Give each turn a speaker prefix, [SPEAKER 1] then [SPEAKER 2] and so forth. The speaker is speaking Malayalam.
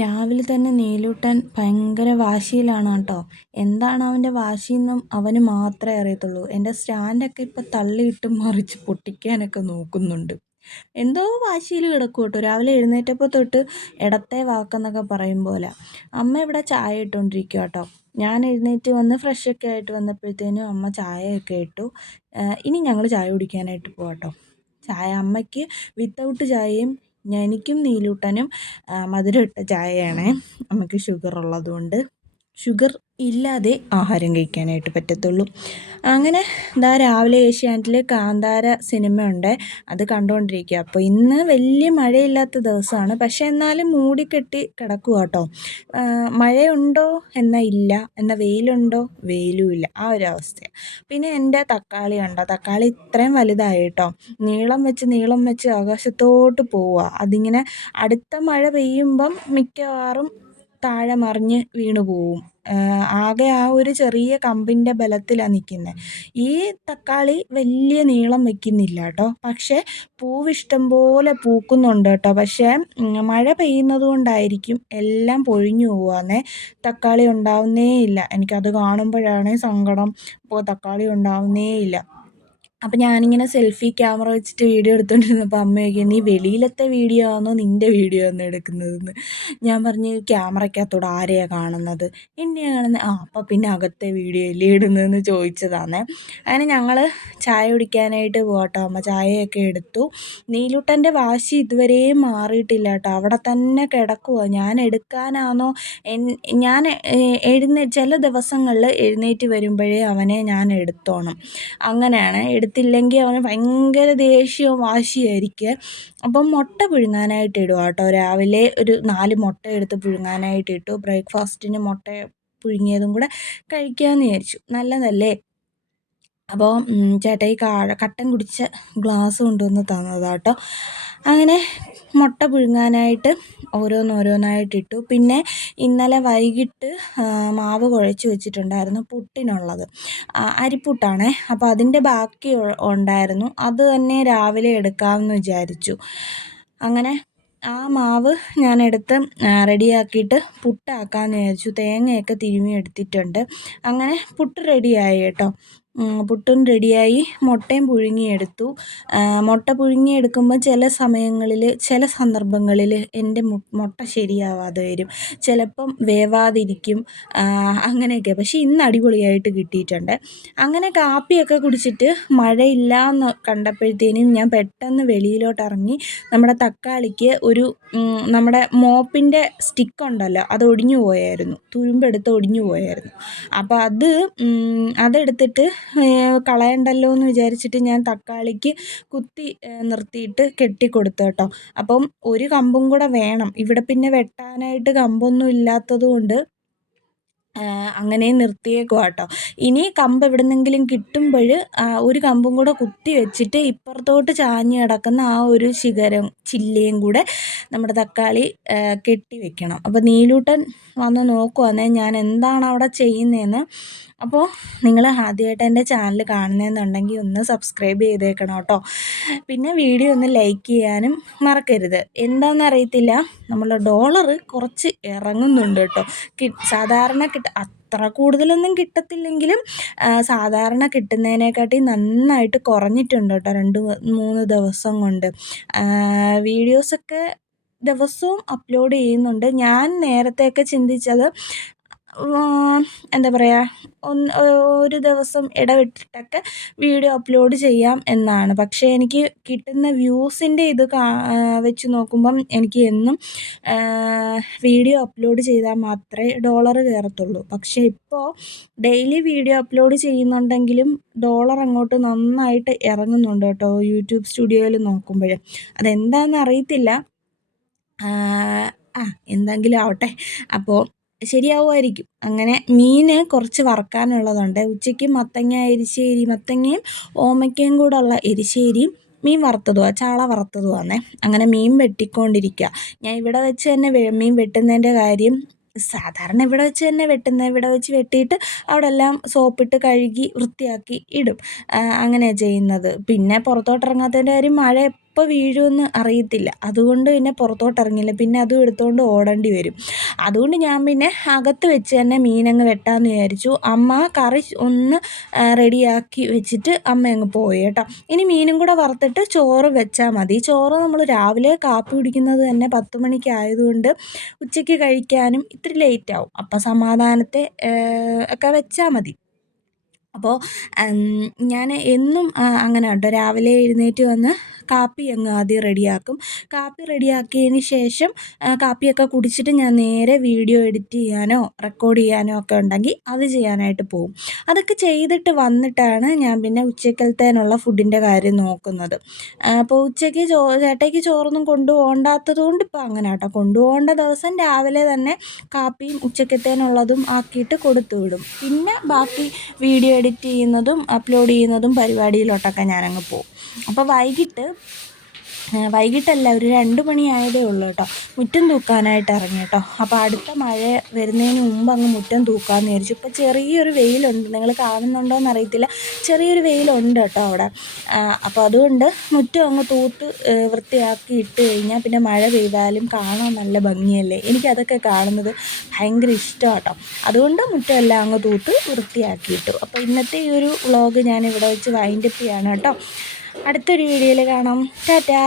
[SPEAKER 1] രാവിലെ തന്നെ നീലൂട്ടൻ ഭയങ്കര വാശിയിലാണ് കേട്ടോ. എന്താണ് അവന്റെ വാശിയെന്നും അവന് മാത്രമേ അറിയത്തുള്ളൂ. എന്റെ സ്റ്റാൻഡൊക്കെ ഇപ്പം തള്ളിയിട്ട് മറിച്ച് പൊട്ടിക്കാനൊക്കെ നോക്കുന്നുണ്ട്. എന്തോ വാശിയിൽ കിടക്കും കേട്ടോ. രാവിലെ എഴുന്നേറ്റപ്പോൾ തൊട്ട് ഇടത്തെ വാക്കെന്നൊക്കെ പറയും പോലെ. അമ്മ ഇവിടെ ചായ ഇട്ടുകൊണ്ടിരിക്കുക കേട്ടോ. ഞാൻ എഴുന്നേറ്റ് വന്ന് ഫ്രഷൊക്കെ ആയിട്ട് വന്നപ്പോഴത്തേനും അമ്മ ചായയൊക്കെ ഇട്ടു. ഇനി ഞങ്ങൾ ചായ കുടിക്കാനായിട്ട് പോകാം കേട്ടോ. ചായ അമ്മയ്ക്ക് വിത്തൗട്ട് ചായയും എനിക്കും നീലൂട്ടനും മധുരം ഇട്ട ചായയാണേ. നമുക്ക് ഷുഗർ ഉള്ളതുകൊണ്ട് ഷുഗർ ഇല്ലാതെ ആഹാരം കഴിക്കാനായിട്ട് പറ്റത്തുള്ളൂ. അങ്ങനെ ഇതാ രാവിലെ ഏഷ്യാനെറ്റിൽ കാന്താര സിനിമയുണ്ട് അത് കണ്ടുകൊണ്ടിരിക്കുക. അപ്പോൾ ഇന്ന് വലിയ മഴയില്ലാത്ത ദിവസമാണ്. പക്ഷേ എന്നാലും മൂടിക്കെട്ടി കിടക്കുക കേട്ടോ. മഴയുണ്ടോ? എന്നാൽ ഇല്ല. എന്നാൽ വെയിലുണ്ടോ? വെയിലും ഇല്ല. ആ ഒരു അവസ്ഥയാണ്. പിന്നെ എന്റെ തക്കാളി ഉണ്ടോ തക്കാളി ഇത്രയും വലുതായി കേട്ടോ. നീളം വെച്ച് നീളം വെച്ച് ആകാശത്തോട്ട് പോവുക. അതിങ്ങനെ അടുത്ത മഴ പെയ്യുമ്പം മിക്കവാറും താഴെ മറിഞ്ഞ് വീണു പോവും. ആകെ ആ ഒരു ചെറിയ കമ്പിന്റെ ബലത്തിലാണ് നിൽക്കുന്നത് ഈ തക്കാളി വലിയ നീളം വെക്കുന്നില്ല കേട്ടോ പക്ഷേ പൂവിഷ്ടം പോലെ പൂക്കുന്നുണ്ട് കേട്ടോ പക്ഷേ മഴ പെയ്യുന്നത് കൊണ്ടായിരിക്കും എല്ലാം പൊഴിഞ്ഞു പോവാന്നേ. തക്കാളി ഉണ്ടാവുന്നേ ഇല്ല എനിക്കത് കാണുമ്പോഴാണ് സങ്കടം. ഇപ്പോൾ തക്കാളി ഉണ്ടാവുന്നേ ഇല്ല അപ്പം ഞാനിങ്ങനെ സെൽഫി ക്യാമറ വെച്ചിട്ട് വീഡിയോ എടുത്തുകൊണ്ടിരുന്നപ്പോൾ അമ്മ ചോദിക്കും നീ വെളിയിലത്തെ വീഡിയോ ആണോ നിന്റെ വീഡിയോ ആണോ എടുക്കുന്നതെന്ന്? ഞാൻ പറഞ്ഞു ക്യാമറയ്ക്കകത്തൂടെ ആരെയാണ് കാണുന്നത്? എന്നെയാണ് കാണുന്നത് ആ അപ്പം പിന്നെ അകത്തെ വീഡിയോ അല്ലേ ഇടുന്നതെന്ന് ചോദിച്ചതാണ് അങ്ങനെ ഞങ്ങൾ ചായ കുടിക്കാനായിട്ട് പോകട്ടോ അമ്മ ചായയൊക്കെ എടുത്തു. നീലൂട്ടന്റെ വാശി ഇതുവരെയും മാറിയിട്ടില്ല കേട്ടോ. അവിടെ തന്നെ കിടക്കുമോ ഞാൻ എടുക്കാനാണോ? ഞാൻ എഴുന്നേ ചില ദിവസങ്ങളിൽ എഴുന്നേറ്റ് വരുമ്പോഴേ അവനെ ഞാൻ എടുത്തോണം. അങ്ങനെയാണ് എടുത്തില്ലെങ്കിൽ അവന് ഭയങ്കര ദേഷ്യവും വാശിയായിരിക്കും. അപ്പം മുട്ട പുഴുങ്ങാനായിട്ട് ഇടുക കേട്ടോ. രാവിലെ ഒരു നാല് മുട്ട എടുത്ത് പുഴുങ്ങാനായിട്ട് ഇട്ടു. ബ്രേക്ക്ഫാസ്റ്റിന് മുട്ട പുഴുങ്ങിയതും കൂടെ കഴിക്കാമെന്ന് വിചാരിച്ചു. നല്ലതല്ലേ? അപ്പോൾ ചേട്ടാ ഈ കാഴ കട്ടൻ കുടിച്ച ഗ്ലാസ് കൊണ്ടുവന്ന് തന്നതാട്ടോ അങ്ങനെ മുട്ട പുഴുങ്ങാനായിട്ട് ഓരോന്നോരോന്നായിട്ട് ഇട്ടു പിന്നെ ഇന്നലെ വൈകിട്ട് മാവ് കുഴച്ച് വെച്ചിട്ടുണ്ടായിരുന്നു പുട്ടിനുള്ളത്. അരിപ്പുട്ടാണേ. അപ്പോൾ അതിന്റെ ബാക്കി ഉണ്ടായിരുന്നു. അത് തന്നെ രാവിലെ എടുക്കാമെന്ന് വിചാരിച്ചു. അങ്ങനെ ആ മാവ് ഞാനെടുത്ത് റെഡിയാക്കിയിട്ട് പുട്ടാക്കാമെന്ന് വിചാരിച്ചു. തേങ്ങയൊക്കെ തിരുമി എടുത്തിട്ടുണ്ട്. അങ്ങനെ പുട്ട് റെഡിയായി കേട്ടോ. പുട്ടും റെഡിയായി മുട്ടയും പുഴുങ്ങിയെടുത്തു. മുട്ട പുഴുങ്ങിയെടുക്കുമ്പോൾ ചില സമയങ്ങളിൽ ചില സന്ദർഭങ്ങളിൽ എന്റെ മുട്ട ശരിയാവാതെ വരും. ചിലപ്പം വേവാതിരിക്കും. അങ്ങനെയൊക്കെ. പക്ഷേ ഇന്ന് അടിപൊളിയായിട്ട് കിട്ടിയിട്ടുണ്ട്. അങ്ങനെ കാപ്പിയൊക്കെ കുടിച്ചിട്ട് മഴയില്ല എന്ന് കണ്ടപ്പോഴത്തേനും ഞാൻ പെട്ടെന്ന് വെളിയിലോട്ട് ഇറങ്ങി നമ്മുടെ തക്കാളിക്ക് ഒരു നമ്മുടെ മോപ്പിന്റെ സ്റ്റിക്ക് ഉണ്ടല്ലോ അത് ഒടിഞ്ഞു പോയായിരുന്നു. തുരുമ്പെടുത്ത് ഒടിഞ്ഞു പോയായിരുന്നു. അപ്പോൾ അത് അതെടുത്തിട്ട് കളയണ്ടല്ലോ എന്ന് വിചാരിച്ചിട്ട് ഞാൻ തക്കാളിക്ക് കുത്തി നിർത്തിയിട്ട് കെട്ടിക്കൊടുത്തു കേട്ടോ. അപ്പം ഒരു കമ്പും കൂടെ വേണം. ഇവിടെ പിന്നെ വെട്ടാനായിട്ട് കമ്പൊന്നും ഇല്ലാത്തത് കൊണ്ട് അങ്ങനെ നിർത്തിയേക്കുക കേട്ടോ. ഇനി കമ്പ് എവിടുന്നെങ്കിലും കിട്ടുമ്പോൾ ഒരു കമ്പും കൂടെ കുത്തി വെച്ചിട്ട് ഇപ്പുറത്തോട്ട് ചാഞ്ഞ് കിടക്കുന്ന ആ ഒരു ശിഖരം ചില്ലയും കൂടെ നമ്മുടെ തക്കാളി കെട്ടി വെക്കണം. അപ്പോൾ നീലൂട്ടൻ വന്ന് നോക്കുവാന്നേ ഞാൻ എന്താണ് അവിടെ ചെയ്യുന്നതെന്ന് അപ്പോൾ നിങ്ങൾ ആദ്യമായിട്ട് എന്റെ ചാനൽ കാണുന്നതെന്നുണ്ടെങ്കിൽ ഒന്ന് സബ്സ്ക്രൈബ് ചെയ്തേക്കണം കേട്ടോ. പിന്നെ വീഡിയോ ഒന്ന് ലൈക്ക് ചെയ്യാനും മറക്കരുത്. എന്താണെന്ന് അറിയത്തില്ല. നമ്മൾ ഡോളർ കുറച്ച് ഇറങ്ങുന്നുണ്ട് കേട്ടോ. സാധാരണ കിട്ട അത്ര കൂടുതലൊന്നും കിട്ടത്തില്ലെങ്കിലും സാധാരണ കിട്ടുന്നതിനെക്കാട്ടി നന്നായിട്ട് കുറഞ്ഞിട്ടുണ്ട് കേട്ടോ. രണ്ട് മൂന്ന് ദിവസം കൊണ്ട്. വീഡിയോസൊക്കെ ദിവസവും അപ്ലോഡ് ചെയ്യുന്നുണ്ട്. ഞാൻ നേരത്തെയൊക്കെ ചിന്തിച്ചത് എന്താ പറയുക ഒന്ന് ഒരു ദിവസം ഇടവിട്ടിട്ടൊക്കെ വീഡിയോ അപ്ലോഡ് ചെയ്യാം എന്നാണ്. പക്ഷേ എനിക്ക് കിട്ടുന്ന വ്യൂസിന്റെ ഇത് വെച്ച് നോക്കുമ്പം എനിക്ക് എന്നും വീഡിയോ അപ്ലോഡ് ചെയ്താൽ മാത്രമേ ഡോളർ കയറത്തുള്ളൂ. പക്ഷേ ഇപ്പോൾ ഡെയിലി വീഡിയോ അപ്ലോഡ് ചെയ്യുന്നുണ്ടെങ്കിലും ഡോളർ അങ്ങോട്ട് നന്നായിട്ട് ഇറങ്ങുന്നുണ്ട് കേട്ടോ യൂട്യൂബ് സ്റ്റുഡിയോയിൽ നോക്കുമ്പോൾ അതെന്താണെന്ന് അറിയത്തില്ല. ആ എന്തെങ്കിലും ആവട്ടെ. അപ്പോൾ ശരിയാവുമായിരിക്കും. അങ്ങനെ മീൻ കുറച്ച് വറക്കാനുള്ളതുണ്ട്. ഉച്ചയ്ക്ക് മത്തങ്ങ എരിശ്ശേരി മത്തങ്ങയും ഓമയ്ക്കയും കൂടെ ഉള്ള എരിശ്ശേരിയും മീൻ വറുത്തതുമാണ് ചാള വറുത്തതുമാണ് അങ്ങനെ മീൻ വെട്ടിക്കൊണ്ടിരിക്കുക ഞാൻ ഇവിടെ വെച്ച് തന്നെ മീൻ വെട്ടുന്നതിന്റെ കാര്യം സാധാരണ ഇവിടെ വെച്ച് തന്നെ വെട്ടുന്നത് ഇവിടെ വെച്ച് വെട്ടിയിട്ട് അവിടെ എല്ലാം സോപ്പിട്ട് കഴുകി വൃത്തിയാക്കി ഇടും. അങ്ങനെയാണ് ചെയ്യുന്നത്. പിന്നെ പുറത്തോട്ട് ഇറങ്ങാത്തതിന്റെ കാര്യം മഴ എപ്പോൾ വീഴുമെന്ന് അറിയത്തില്ല. അതുകൊണ്ട് പിന്നെ പുറത്തോട്ട് ഇറങ്ങില്ല. പിന്നെ അതും എടുത്തുകൊണ്ട് ഓടേണ്ടി വരും. അതുകൊണ്ട് ഞാൻ പിന്നെ അകത്ത് വെച്ച് തന്നെ മീനങ്ങ് വെട്ടാമെന്ന് വിചാരിച്ചു. അമ്മ കറി ഒന്ന് റെഡിയാക്കി വെച്ചിട്ട് അമ്മ അങ്ങ് പോയി കേട്ടോ. ഇനി മീനും കൂടെ വറുത്തിട്ട് ചോറ് വെച്ചാൽ മതി. ചോറ് നമ്മൾ രാവിലെ കാപ്പി കുടിക്കുന്നത് തന്നെ പത്ത് മണിക്കായതുകൊണ്ട് ഉച്ചയ്ക്ക് കഴിക്കാനും ഇത്തിരി ലേറ്റ് ആവും. അപ്പം സമാധാനത്തെ ഒക്കെ വെച്ചാൽ മതി. അപ്പോൾ ഞാൻ എന്നും അങ്ങനെ കേട്ടോ. രാവിലെ എഴുന്നേറ്റ് വന്ന് കാപ്പി അങ്ങ് ആദ്യം റെഡിയാക്കും. കാപ്പി റെഡിയാക്കിയതിന് ശേഷം കാപ്പിയൊക്കെ കുടിച്ചിട്ട് ഞാൻ നേരെ വീഡിയോ എഡിറ്റ് ചെയ്യാനോ റെക്കോർഡ് ചെയ്യാനോ ഒക്കെ ഉണ്ടെങ്കിൽ അത് ചെയ്യാനായിട്ട് പോകും അതൊക്കെ ചെയ്തിട്ട് വന്നിട്ടാണ് ഞാൻ പിന്നെ ഉച്ചക്കലത്തേനുള്ള ഫുഡിന്റെ കാര്യം നോക്കുന്നത്. അപ്പോൾ ഉച്ചയ്ക്ക് ചോ ചേട്ടയ്ക്ക് ചോറൊന്നും കൊണ്ടുപോകണ്ടാത്തത് കൊണ്ട് ഇപ്പോൾ അങ്ങനെ കേട്ടോ. കൊണ്ടുപോകേണ്ട ദിവസം രാവിലെ തന്നെ കാപ്പിയും ഉച്ചക്കത്തേനുള്ളതും ആക്കിയിട്ട് കൊടുത്തു വിടും. പിന്നെ ബാക്കി വീഡിയോ എഡിറ്റ് ചെയ്യുന്നതും അപ്ലോഡ് ചെയ്യുന്നതും പരിപാടിയിലോട്ടൊക്കെ ഞാനങ്ങ് പോകും അപ്പോൾ വൈകിട്ട് വൈകിട്ടല്ല ഒരു രണ്ട് മണിയായതേ ഉള്ളൂ കേട്ടോ. മുറ്റം തൂക്കാനായിട്ട് ഇറങ്ങി കേട്ടോ. അപ്പോൾ അടുത്ത മഴ വരുന്നതിന് മുമ്പ് അങ്ങ് മുറ്റം തൂക്കാമെന്ന് വിചാരിച്ചു. ഇപ്പോൾ ചെറിയൊരു വെയിലുണ്ട്. നിങ്ങൾ കാണുന്നുണ്ടോ എന്നറിയത്തില്ല. ചെറിയൊരു വെയിലുണ്ട് കേട്ടോ അവിടെ. അപ്പോൾ അതുകൊണ്ട് മുറ്റം അങ്ങ് തൂത്ത് വൃത്തിയാക്കി ഇട്ട് കഴിഞ്ഞാൽ പിന്നെ മഴ പെയ്താലും കാണാൻ നല്ല ഭംഗിയല്ലേ. എനിക്കതൊക്കെ കാണുന്നത് ഭയങ്കര ഇഷ്ടമാണ് കേട്ടോ. അതുകൊണ്ട് മുറ്റം എല്ലാം അങ്ങ് തൂത്ത് വൃത്തിയാക്കിയിട്ടു അപ്പോൾ ഇന്നത്തെ ഈ ഒരു വ്ളോഗ് ഞാൻ ഇവിടെ വെച്ച് വൈൻഡപ്പ് ചെയ്യാണ് കേട്ടോ. അടുത്തൊരു വീഡിയോയിൽ കാണാം. ടാറ്റാ.